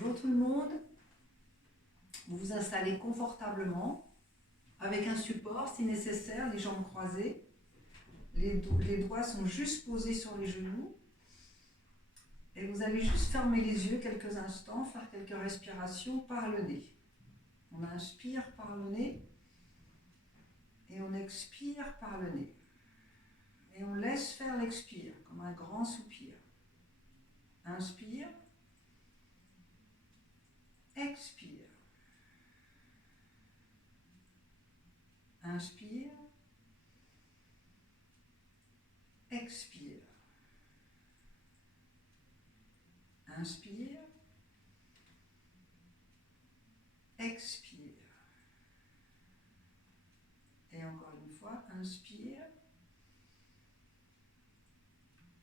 Bonjour tout le monde, vous vous installez confortablement avec un support si nécessaire, les jambes croisées, les doigts sont juste posés sur les genoux et vous allez juste fermer les yeux quelques instants, faire quelques respirations par le nez. On inspire par le nez et on expire par le nez. Et on laisse faire l'expire comme un grand soupir. Inspire, expire. Inspire, expire. Inspire, expire. Et encore une fois, inspire,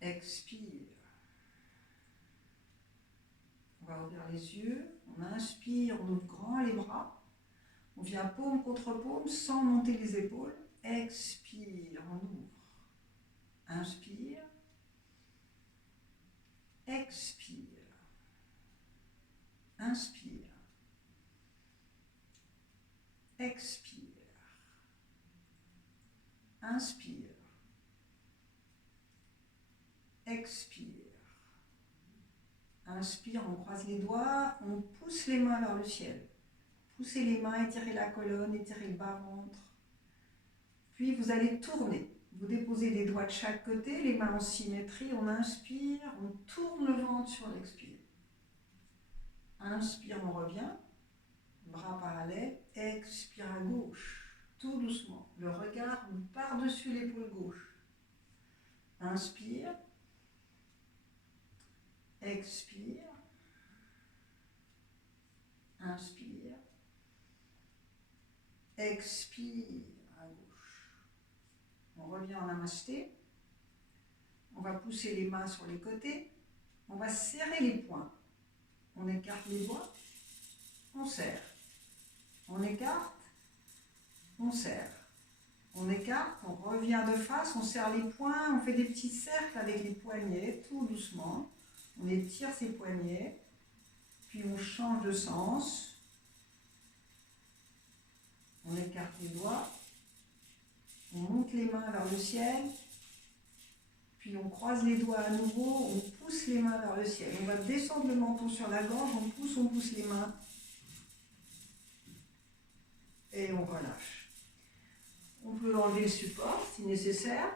expire. On va ouvrir les yeux, on inspire, on ouvre grand les bras, on vient paume contre paume sans monter les épaules. Expire, on ouvre. Inspire, expire. Inspire, expire. Inspire, expire. Inspire, on croise les doigts, on pousse les mains vers le ciel. Poussez les mains, étirez la colonne, étirez le bas-ventre. Puis vous allez tourner. Vous déposez les doigts de chaque côté, les mains en symétrie. On inspire, on tourne le ventre sur l'expire. Inspire, on revient. Bras parallèles. Expire à gauche. Tout doucement. Le regard par-dessus l'épaule gauche. Inspire. Expire. Inspire. Expire à gauche. On revient en namasté. On va pousser les mains sur les côtés. On va serrer les poings. On écarte les doigts. On serre. On écarte. On serre. On écarte. On revient de face. On serre les poings. On fait des petits cercles avec les poignets, tout doucement. On étire ses poignets. Puis on change de sens. On écarte les doigts, on monte les mains vers le ciel, puis on croise les doigts à nouveau, on pousse les mains vers le ciel. On va descendre le menton sur la gorge, on pousse les mains et on relâche. On peut enlever le support si nécessaire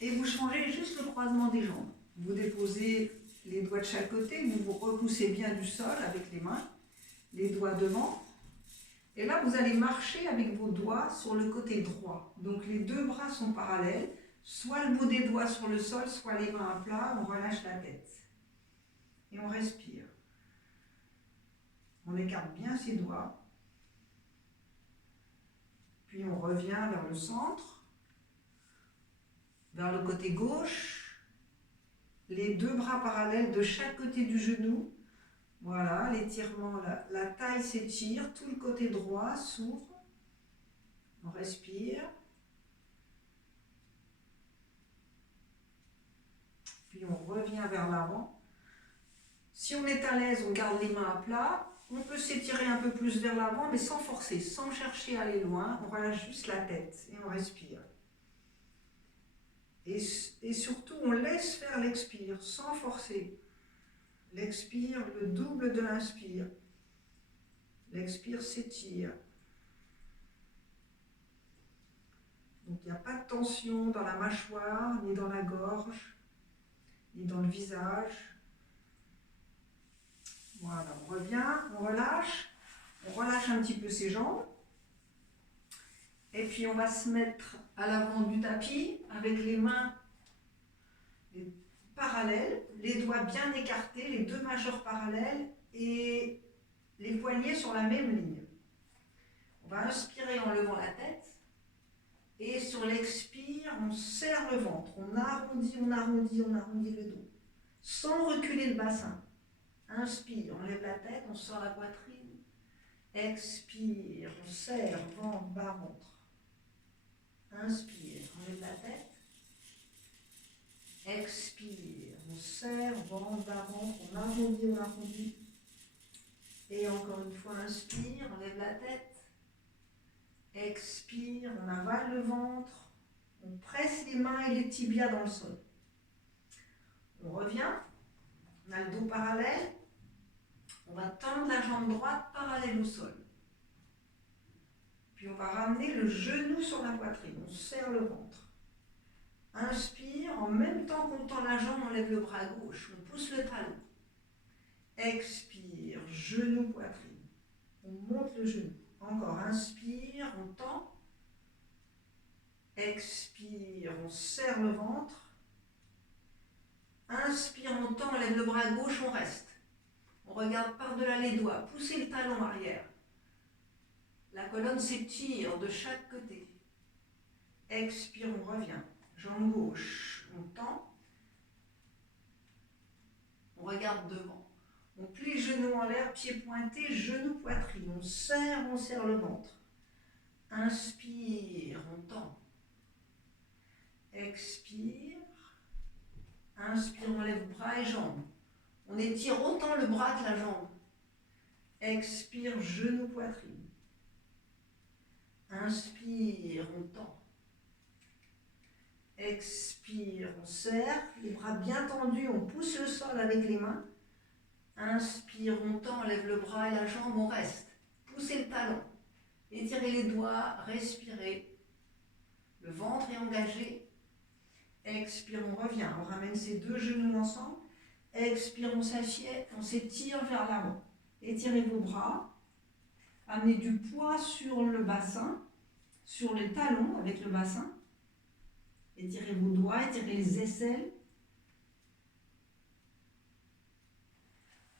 et vous changez juste le croisement des jambes. Vous déposez les doigts de chaque côté, vous vous repoussez bien du sol avec les mains, les doigts devant. Et là, vous allez marcher avec vos doigts sur le côté droit. Donc les deux bras sont parallèles, soit le bout des doigts sur le sol, soit les mains à plat, on relâche la tête. Et on respire. On écarte bien ses doigts. Puis on revient vers le centre, vers le côté gauche. Les deux bras parallèles de chaque côté du genou. Voilà, l'étirement, la taille s'étire, tout le côté droit s'ouvre. On respire. Puis on revient vers l'avant. Si on est à l'aise, on garde les mains à plat. On peut s'étirer un peu plus vers l'avant, mais sans forcer, sans chercher à aller loin. On relâche juste la tête et on respire. Et surtout, on laisse faire l'expire, sans forcer. L'expire, le double de l'inspire. L'expire s'étire. Donc il n'y a pas de tension dans la mâchoire, ni dans la gorge, ni dans le visage. Voilà, on revient, on relâche un petit peu ses jambes. Et puis on va se mettre à l'avant du tapis avec les mains parallèles, les doigts bien écartés, les deux majeurs parallèles et les poignets sur la même ligne. On va inspirer en levant la tête et sur l'expire, on serre le ventre, on arrondit le dos, sans reculer le bassin. Inspire, on lève la tête, on sort la poitrine. Expire, on serre, ventre, bas, ventre. Inspire, on lève la tête. Expire, on serre, ventre, bas, ventre, on arrondit. Et encore une fois, inspire, on lève la tête. Expire, on avale le ventre. On presse les mains et les tibias dans le sol. On revient. On a le dos parallèle. On va tendre la jambe droite parallèle au sol. Puis on va ramener le genou sur la poitrine. On serre le ventre. Inspire, en même temps qu'on tend la jambe, on lève le bras gauche. On pousse le talon. Expire, genou, poitrine. On monte le genou. Encore, inspire, on tend. Expire, on serre le ventre. Inspire, on tend, on lève le bras gauche, on reste. On regarde par-delà les doigts, poussez le talon arrière. La colonne s'étire de chaque côté. Expire, on revient. Jambe gauche, on tend. On regarde devant. On plie le genou en l'air, pied pointé, genou, poitrine. On serre le ventre. Inspire, on tend. Expire. Inspire, on lève bras et jambes. On étire autant le bras que la jambe. Expire, genou, poitrine. Inspire, on tend. Expire, on serre, les bras bien tendus, on pousse le sol avec les mains. Inspire, on tend, on lève le bras et la jambe, on reste. Poussez le talon, étirez les doigts, respirez. Le ventre est engagé. Expire, on revient, on ramène ses deux genoux ensemble. Expire, on s'assied, on s'étire vers l'avant. Étirez vos bras. Amenez du poids sur le bassin, sur les talons avec le bassin. Étirez vos doigts, étirez les aisselles.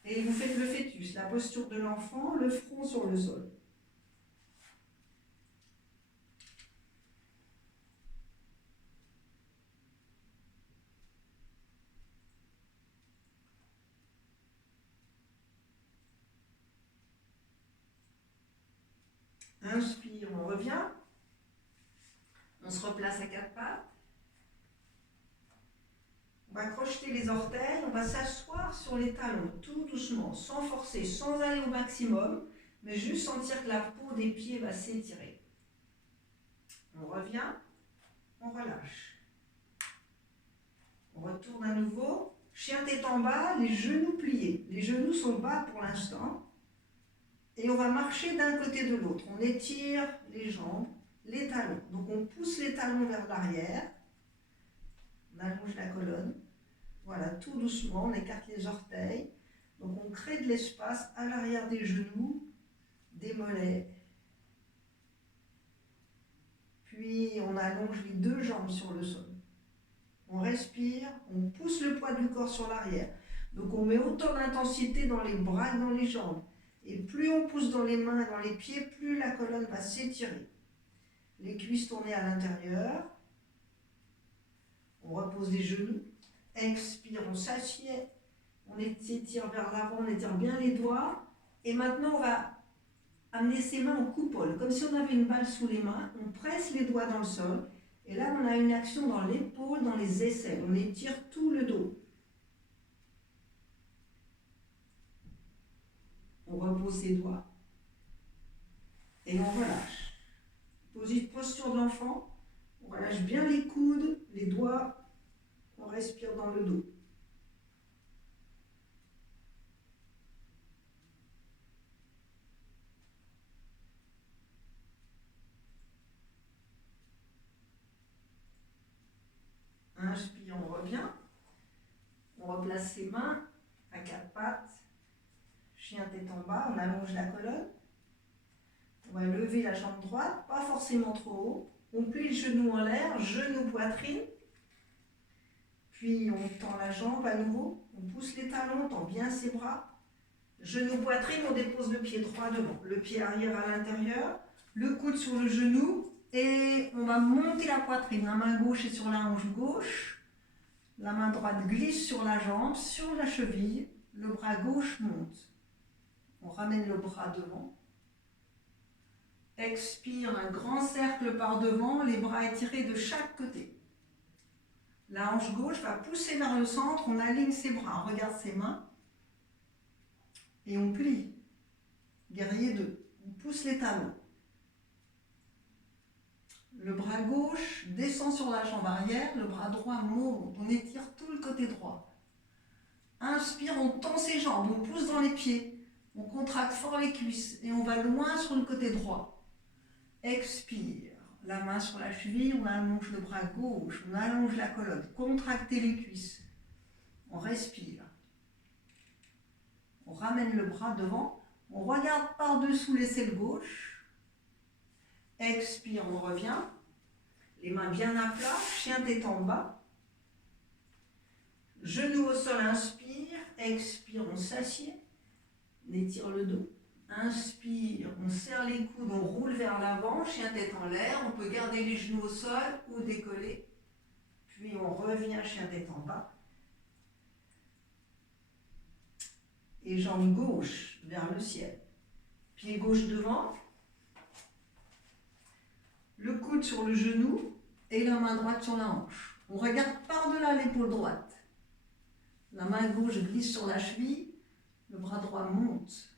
Et vous faites le fœtus, la posture de l'enfant, le front sur le sol. Inspire, on revient. On se replace à quatre pattes. On va crocheter les orteils, on va s'asseoir sur les talons, tout doucement, sans forcer, sans aller au maximum, mais juste sentir que la peau des pieds va s'étirer. On revient, on relâche. On retourne à nouveau. Chien tête en bas, les genoux pliés. Les genoux sont bas pour l'instant. Et on va marcher d'un côté de l'autre. On étire les jambes, les talons. Donc on pousse les talons vers l'arrière. On allonge la colonne. Voilà, tout doucement, on écarte les orteils. Donc on crée de l'espace à l'arrière des genoux, des mollets. Puis on allonge les deux jambes sur le sol. On respire, on pousse le poids du corps sur l'arrière. Donc on met autant d'intensité dans les bras que dans les jambes. Et plus on pousse dans les mains et dans les pieds, plus la colonne va s'étirer. Les cuisses tournées à l'intérieur. On repose les genoux. Expire, on s'assied. On étire vers l'avant, on étire bien les doigts. Et maintenant, on va amener ses mains en coupole, comme si on avait une balle sous les mains. On presse les doigts dans le sol. Et là, on a une action dans l'épaule, dans les aisselles. On étire tout le dos. On repose ses doigts. Et on relâche. Posture d'enfant. On relâche bien les coudes, les doigts. On respire dans le dos. Inspire, on revient. On replace ses mains à quatre pattes. Chien tête en bas, on allonge la colonne. On va lever la jambe droite, pas forcément trop haut. On plie le genou en l'air, genou, poitrine. Puis on tend la jambe à nouveau. On pousse les talons, on tend bien ses bras. Genou, poitrine, on dépose le pied droit devant. Le pied arrière à l'intérieur. Le coude sur le genou. Et on va monter la poitrine. La main gauche est sur la hanche gauche. La main droite glisse sur la jambe, sur la cheville. Le bras gauche monte. On ramène le bras devant. Expire, un grand cercle par devant, les bras étirés de chaque côté. La hanche gauche va pousser vers le centre, on aligne ses bras, on regarde ses mains. Et on plie. Guerrier 2. On pousse les talons. Le bras gauche descend sur la jambe arrière, le bras droit monte. On étire tout le côté droit. Inspire, on tend ses jambes, on pousse dans les pieds. On contracte fort les cuisses et on va loin sur le côté droit. Expire. La main sur la cheville, on allonge le bras gauche, on allonge la colonne. Contractez les cuisses. On respire. On ramène le bras devant. On regarde par-dessous l'aisselle gauche. Expire, on revient. Les mains bien à plat, chien tête en bas. Genoux au sol, inspire. Expire, on s'assied. On étire le dos. Inspire, on serre les coudes, on roule vers l'avant, chien tête en l'air. On peut garder les genoux au sol ou décoller. Puis on revient, chien tête en bas. Et jambe gauche vers le ciel. Pied gauche devant. Le coude sur le genou et la main droite sur la hanche. On regarde par-delà l'épaule droite. La main gauche glisse sur la cheville, le bras droit monte.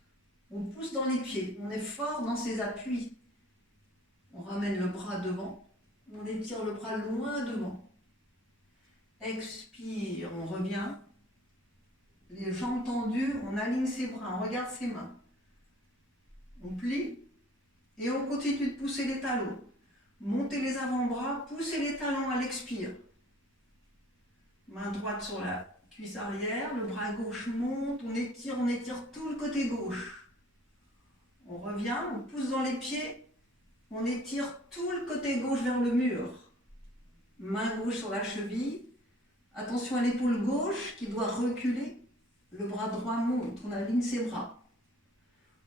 On pousse dans les pieds, on est fort dans ses appuis. On ramène le bras devant, on étire le bras loin devant. Expire, on revient. Les jambes tendues, on aligne ses bras, on regarde ses mains. On plie et on continue de pousser les talons. Montez les avant-bras, poussez les talons à l'expire. Main droite sur la cuisse arrière, le bras gauche monte, on étire tout le côté gauche. On revient, on pousse dans les pieds, on étire tout le côté gauche vers le mur. Main gauche sur la cheville, attention à l'épaule gauche qui doit reculer, le bras droit monte, on aligne ses bras.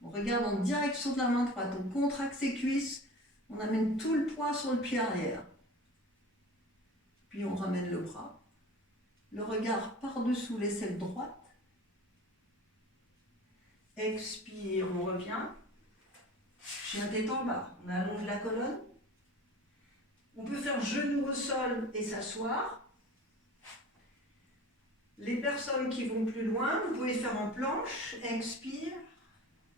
On regarde en direction de la main droite, on contracte ses cuisses, on amène tout le poids sur le pied arrière. Puis on ramène le bras, le regard par-dessous l'aisselle droite. Expire, on revient. Chien tête en bas, on allonge la colonne. On peut faire genou au sol et s'asseoir. Les personnes qui vont plus loin, vous pouvez faire en planche. Expire,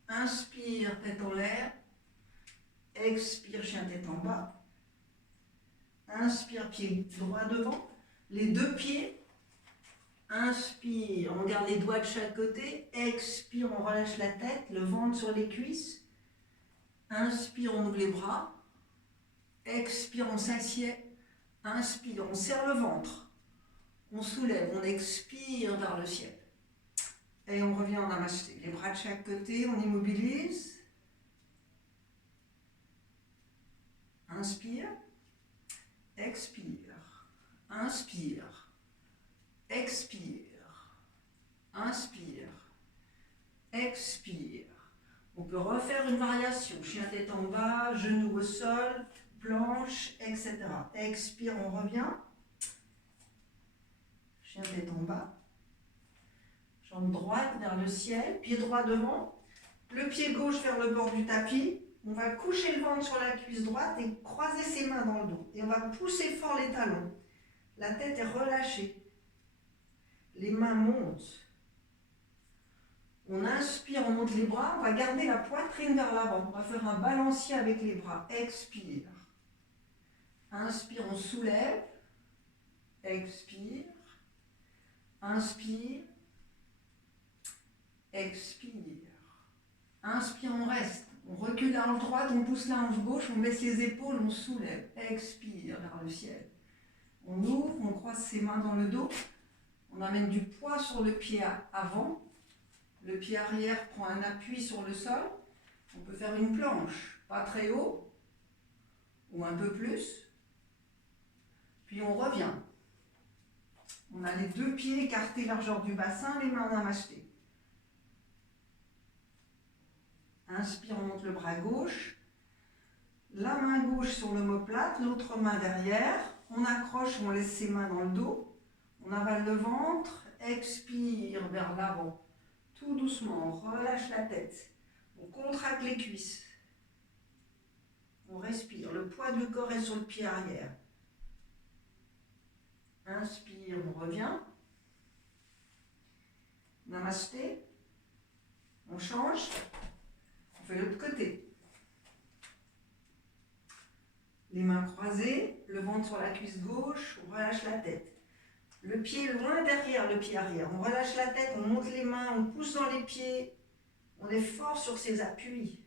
inspire, tête en l'air. Expire, chien tête en bas. Inspire, pied droit devant. Les deux pieds. Inspire, on garde les doigts de chaque côté. Expire, on relâche la tête, le ventre sur les cuisses. Inspire, on ouvre les bras. Expire, on s'assied. Inspire, on serre le ventre. On soulève, on expire vers le ciel. Et on revient en namasté. Les bras de chaque côté, on immobilise. Inspire. Expire. Inspire. Expire. Inspire. Expire. On peut refaire une variation. Chien tête en bas, genou au sol, planche, etc. Expire, on revient. Chien tête en bas. Jambe droite vers le ciel, pied droit devant. Le pied gauche vers le bord du tapis. On va coucher le ventre sur la cuisse droite et croiser ses mains dans le dos. Et on va pousser fort les talons. La tête est relâchée. Les mains montent. On inspire, on monte les bras. On va garder la poitrine vers l'avant. On va faire un balancier avec les bras. Expire. Inspire, on soulève. Expire. Inspire. Expire. Inspire, on reste. On recule la hanche droite, on pousse la hanche gauche, on baisse les épaules, on soulève. Expire vers le ciel. On ouvre, on croise ses mains dans le dos. On amène du poids sur le pied avant. Le pied arrière prend un appui sur le sol. On peut faire une planche, pas très haut, ou un peu plus. Puis on revient. On a les deux pieds écartés largeur du bassin, les mains en namasté. Inspire, on monte le bras gauche. La main gauche sur l'omoplate, l'autre main derrière. On accroche, on laisse ses mains dans le dos. On avale le ventre. Expire vers l'avant. Tout doucement, on relâche la tête. On contracte les cuisses. On respire. Le poids du corps est sur le pied arrière. Inspire, on revient. Namasté. On change. On fait l'autre côté. Les mains croisées, le ventre sur la cuisse gauche, on relâche la tête. Le pied loin derrière le pied arrière. On relâche la tête, on monte les mains, on pousse dans les pieds. On est fort sur ses appuis.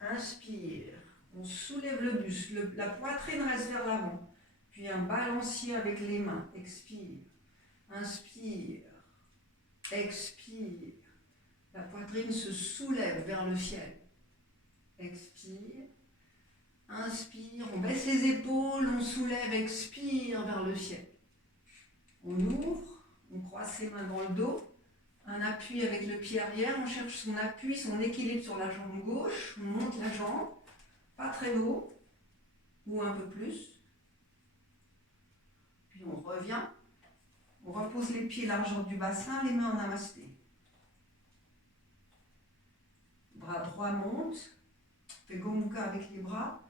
Inspire. On soulève le buste. La poitrine reste vers l'avant. Puis un balancier avec les mains. Expire. Inspire. Expire. La poitrine se soulève vers le ciel. Expire. Inspire. On baisse les épaules. On soulève. Expire vers le ciel. On ouvre. On croise ses mains dans le dos. Un appui avec le pied arrière, on cherche son appui, son équilibre sur la jambe gauche, on monte la jambe, pas très haut, ou un peu plus. Puis on revient, on repose les pieds largeur du bassin, les mains en namasté. Bras droit monte, on fait Gomukham avec les bras,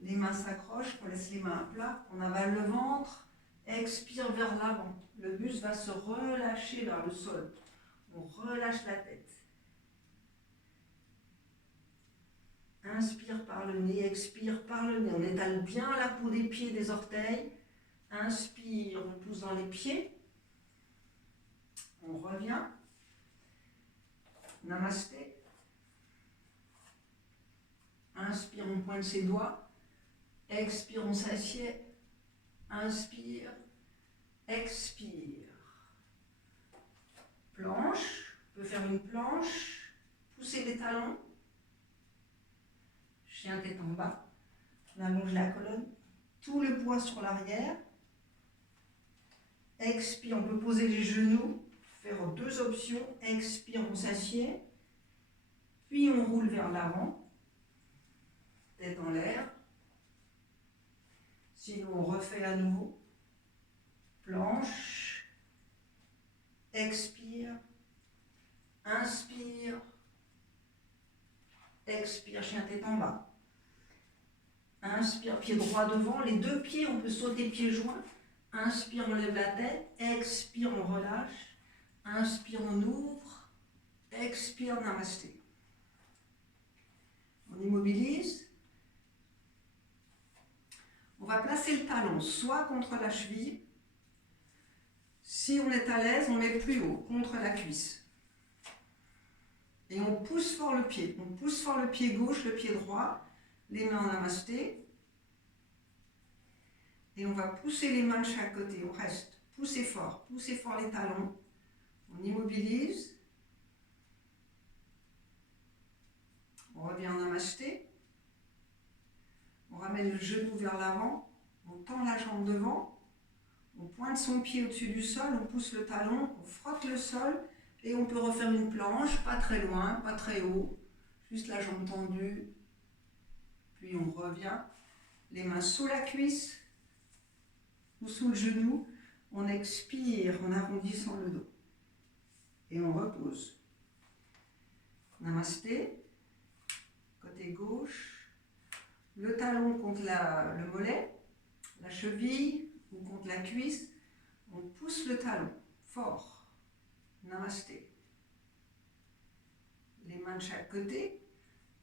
les mains s'accrochent, on laisse les mains à plat, on avale le ventre, expire vers l'avant. Le buste va se relâcher vers le sol. On relâche la tête. Inspire par le nez, expire par le nez. On étale bien la peau des pieds et des orteils. Inspire, on pousse dans les pieds. On revient. Namasté. Inspire, on pointe ses doigts. Expire, on s'assied. Inspire. Expire. Planche, on peut faire une planche, pousser les talons, chien tête en bas, on allonge la colonne, tout le poids sur l'arrière, expire, on peut poser les genoux, faire deux options, expire, on s'assied, puis on roule vers l'avant, tête en l'air, sinon on refait à nouveau, planche, expire, inspire, expire, chien tête en bas. Inspire, pied droit devant, les deux pieds, on peut sauter pieds joints. Inspire, on lève la tête, expire, on relâche. Inspire, on ouvre, expire, namasté. On immobilise. On va placer le talon soit contre la cheville. Si on est à l'aise, on met plus haut, contre la cuisse. Et on pousse fort le pied. On pousse fort le pied gauche, le pied droit, les mains en namasté. Et on va pousser les mains de chaque côté. On reste. Poussez fort les talons. On immobilise. On revient en namasté. On ramène le genou vers l'avant. On tend la jambe devant. On pointe son pied au-dessus du sol, on pousse le talon, on frotte le sol et on peut refaire une planche, pas très loin, pas très haut, juste la jambe tendue. Puis on revient, les mains sous la cuisse ou sous le genou. On expire en arrondissant le dos et on repose. Namasté, côté gauche, le talon contre le mollet, la cheville ou contre la cuisse, on pousse le talon fort. Namasté. Les mains de chaque côté,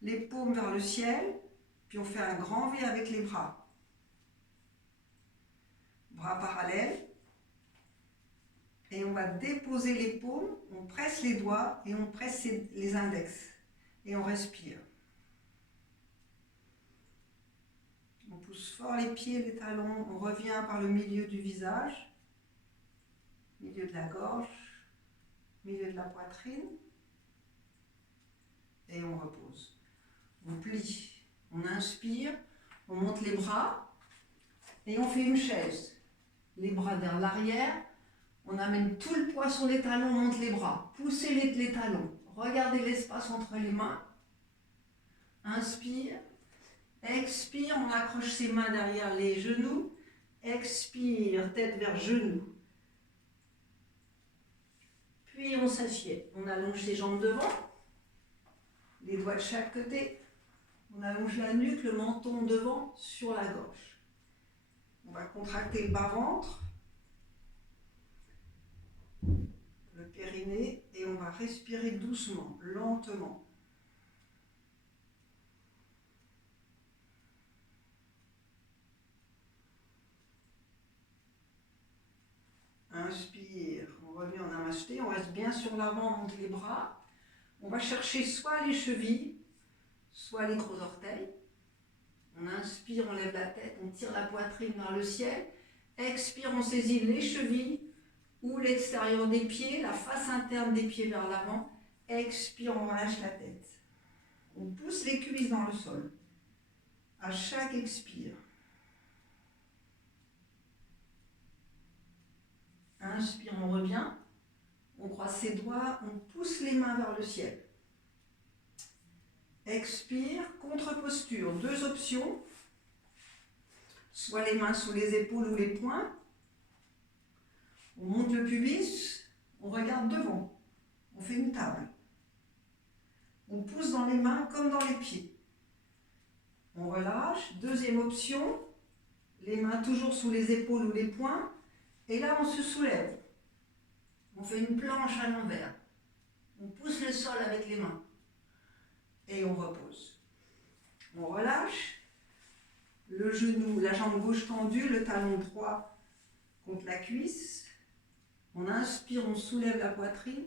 les paumes vers le ciel, puis on fait un grand V avec les bras. Bras parallèles. Et on va déposer les paumes, on presse les doigts et on presse les index. Et on respire. On pousse fort les pieds, les talons, on revient par le milieu du visage, milieu de la gorge, milieu de la poitrine, et on repose. On plie, on inspire, on monte les bras, et on fait une chaise. Les bras vers l'arrière, on amène tout le poids sur les talons, on monte les bras, poussez les talons, regardez l'espace entre les mains, inspire. Expire, on accroche ses mains derrière les genoux. Expire, tête vers genoux. Puis on s'assied. On allonge les jambes devant, les doigts de chaque côté. On allonge la nuque, le menton devant sur la gorge. On va contracter le bas-ventre. le périnée, et on va respirer doucement, lentement. Inspire, on revient en namasté, on reste bien sur l'avant, on monte les bras. On va chercher soit les chevilles, soit les gros orteils. On inspire, on lève la tête, on tire la poitrine vers le ciel. Expire, on saisit les chevilles ou l'extérieur des pieds, la face interne des pieds vers l'avant. Expire, on relâche la tête. On pousse les cuisses dans le sol. À chaque expire. Inspire, on revient. On croise ses doigts, on pousse les mains vers le ciel. Expire, contre-posture. Deux options. Soit les mains sous les épaules ou les poings. On monte le pubis, on regarde devant. On fait une table. On pousse dans les mains comme dans les pieds. On relâche. Deuxième option, les mains toujours sous les épaules ou les poings. Et là, on se soulève. On fait une planche à l'envers. On pousse le sol avec les mains. Et on repose. On relâche. Le genou, la jambe gauche tendue, le talon droit contre la cuisse. On inspire, on soulève la poitrine.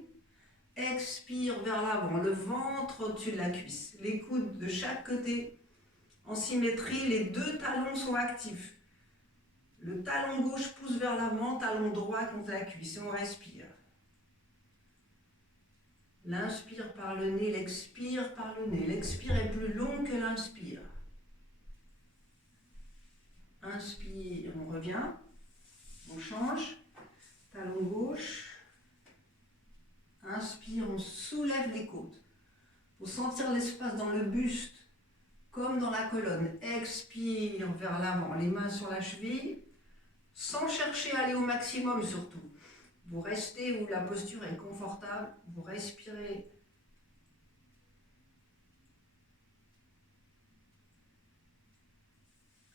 Expire vers l'avant, le ventre au-dessus de la cuisse. Les coudes de chaque côté en symétrie, les deux talons sont actifs. Le talon gauche pousse vers l'avant, talon droit contre la cuisse. Et on respire. L'inspire par le nez, l'expire par le nez. L'expire est plus long que l'inspire. Inspire, on revient. On change. Talon gauche. Inspire, on soulève les côtes. Pour sentir l'espace dans le buste, comme dans la colonne. Expire vers l'avant, les mains sur la cheville, sans chercher à aller au maximum surtout. Vous restez où la posture est confortable, vous respirez.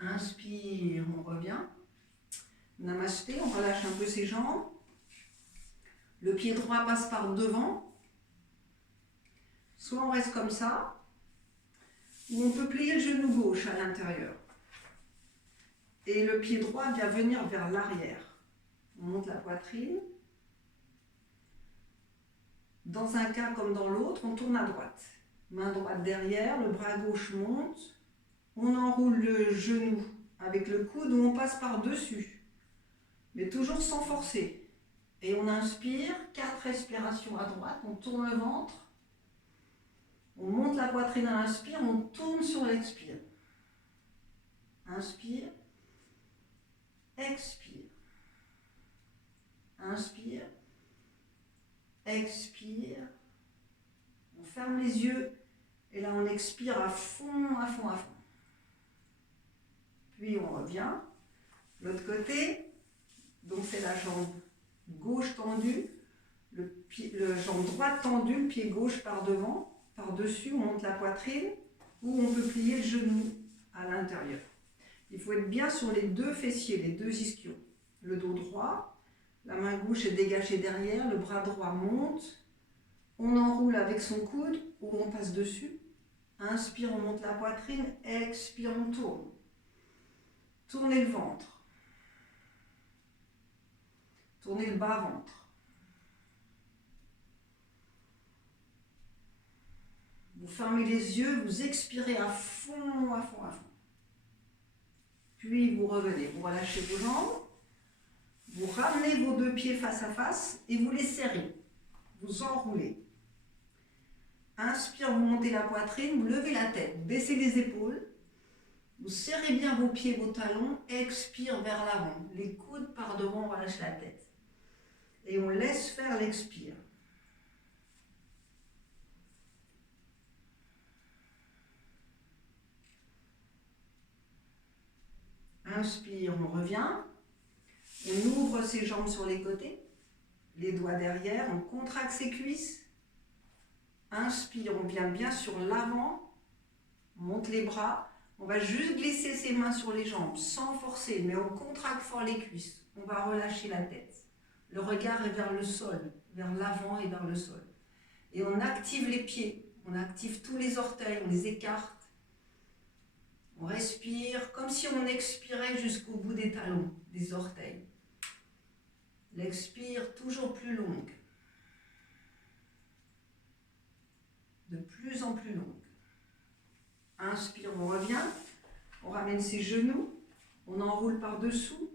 Inspire, on revient. Namasté, on relâche un peu ses jambes. Le pied droit passe par devant. Soit on reste comme ça, ou on peut plier le genou gauche à l'intérieur. Et le pied droit vient venir vers l'arrière. On monte la poitrine. Dans un cas comme dans l'autre, on tourne à droite. Main droite derrière, le bras gauche monte. On enroule le genou avec le coude ou on passe par-dessus. Mais toujours sans forcer. Et on inspire, 4 respirations à droite, on tourne le ventre. On monte la poitrine à l'inspire, on tourne sur l'expire. Inspire. Expire. Inspire. Expire. On ferme les yeux et là on expire à fond, à fond, à fond. Puis on revient. L'autre côté, donc c'est la jambe gauche tendue, le jambe droite tendue, le pied gauche par devant, par-dessus, on monte la poitrine ou on peut plier le genou à l'intérieur. Il faut être bien sur les deux fessiers, les deux ischios. Le dos droit, la main gauche est dégagée derrière, le bras droit monte. On enroule avec son coude ou on passe dessus. Inspire, on monte la poitrine. Expire, on tourne. Tournez le ventre. Tournez le bas-ventre. Vous fermez les yeux, vous expirez à fond, à fond, à fond. Puis vous revenez, vous relâchez vos jambes, vous ramenez vos deux pieds face à face et vous les serrez. Vous enroulez. Inspire, vous montez la poitrine, vous levez la tête, baissez les épaules. Vous serrez bien vos pieds, vos talons. Expire vers l'avant. Les coudes par devant, on relâche la tête. Et on laisse faire l'expire. Inspire, on revient. On ouvre ses jambes sur les côtés. Les doigts derrière, on contracte ses cuisses. Inspire, on vient bien sur l'avant. On monte les bras. On va juste glisser ses mains sur les jambes, sans forcer, mais on contracte fort les cuisses. On va relâcher la tête. Le regard est vers le sol, vers l'avant et vers le sol. Et on active les pieds, on active tous les orteils, on les écarte. On respire comme si on expirait jusqu'au bout des talons, des orteils. L'expire toujours plus longue. De plus en plus longue. Inspire, on revient. On ramène ses genoux. On enroule par-dessous.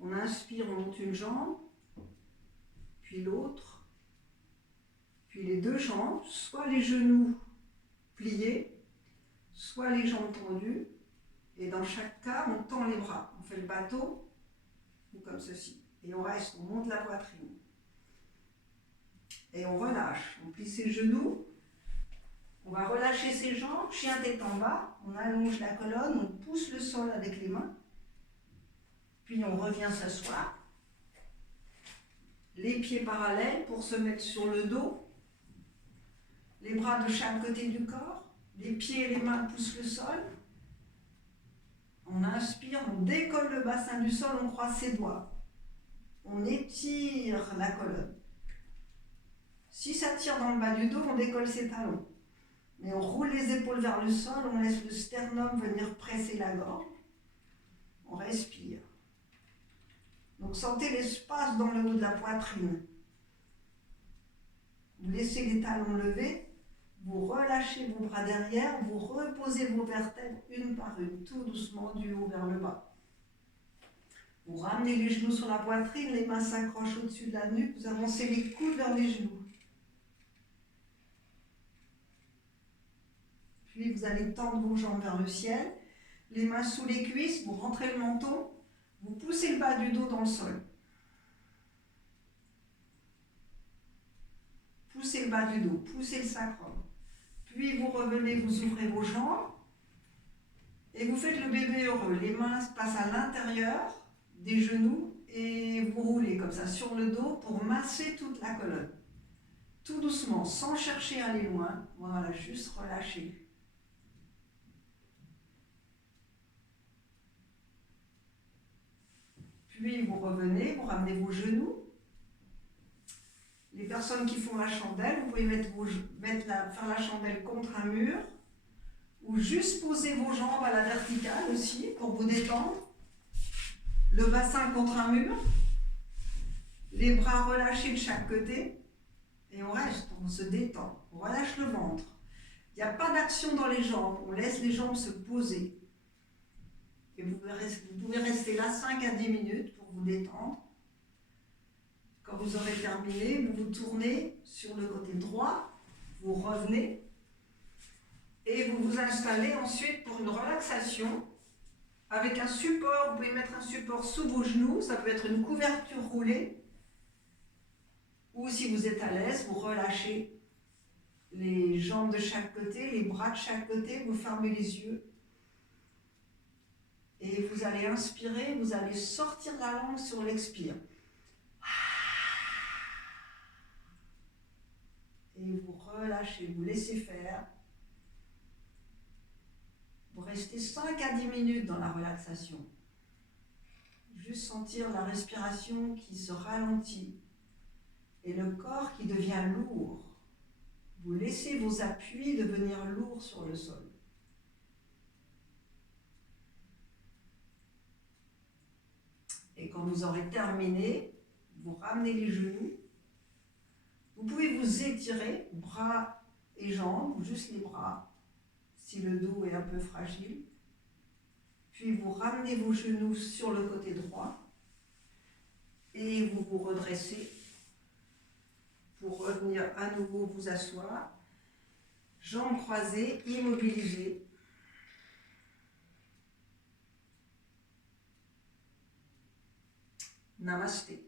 On inspire, on monte une jambe. Puis l'autre. Puis les deux jambes. Soit les genoux pliés, soit les jambes tendues. Et dans chaque cas, on tend les bras. On fait le bateau, ou comme ceci. Et on reste, on monte la poitrine. Et on relâche. On plie ses genoux. On va relâcher ses jambes, chien tête en bas. On allonge la colonne, on pousse le sol avec les mains. Puis on revient s'asseoir. Les pieds parallèles pour se mettre sur le dos. Les bras de chaque côté du corps. Les pieds et les mains poussent le sol. On inspire, on décolle le bassin du sol, on croise ses doigts. On étire la colonne. Si ça tire dans le bas du dos, on décolle ses talons. Mais on roule les épaules vers le sol, on laisse le sternum venir presser la gorge. On respire. Donc sentez l'espace dans le haut de la poitrine. Vous laissez les talons levés, vous relâchez vos bras derrière, vous reposez vos vertèbres une par une, tout doucement du haut vers le bas. Vous ramenez les genoux sur la poitrine, les mains s'accrochent au-dessus de la nuque, vous avancez les coudes vers les genoux. Puis vous allez tendre vos jambes vers le ciel, les mains sous les cuisses, vous rentrez le menton, vous poussez le bas du dos dans le sol. Poussez le bas du dos, poussez le sacrum. Puis vous revenez, vous ouvrez vos jambes et vous faites le bébé heureux. Les mains passent à l'intérieur des genoux et vous roulez comme ça sur le dos pour masser toute la colonne. Tout doucement, sans chercher à aller loin. Voilà, juste relâcher. Puis vous revenez, vous ramenez vos genoux. Les personnes qui font la chandelle, vous pouvez faire la chandelle contre un mur ou juste poser vos jambes à la verticale aussi pour vous détendre. Le bassin contre un mur, les bras relâchés de chaque côté et on reste, on se détend, on relâche le ventre. Il n'y a pas d'action dans les jambes, on laisse les jambes se poser. Et vous pouvez rester là 5 à 10 minutes pour vous détendre. Quand vous aurez terminé, vous vous tournez sur le côté droit, vous revenez et vous vous installez ensuite pour une relaxation avec un support. Vous pouvez mettre un support sous vos genoux, ça peut être une couverture roulée ou si vous êtes à l'aise, vous relâchez les jambes de chaque côté, les bras de chaque côté, vous fermez les yeux. Et vous allez inspirer, vous allez sortir la langue sur l'expire. Et vous relâchez, vous laissez faire. Vous restez 5 à 10 minutes dans la relaxation. Juste sentir la respiration qui se ralentit et le corps qui devient lourd. Vous laissez vos appuis devenir lourds sur le sol. Et quand vous aurez terminé, vous ramenez les genoux. Vous pouvez vous étirer, bras et jambes, ou juste les bras, si le dos est un peu fragile. Puis vous ramenez vos genoux sur le côté droit et vous vous redressez pour revenir à nouveau vous asseoir. Jambes croisées, immobilisées. Namasté.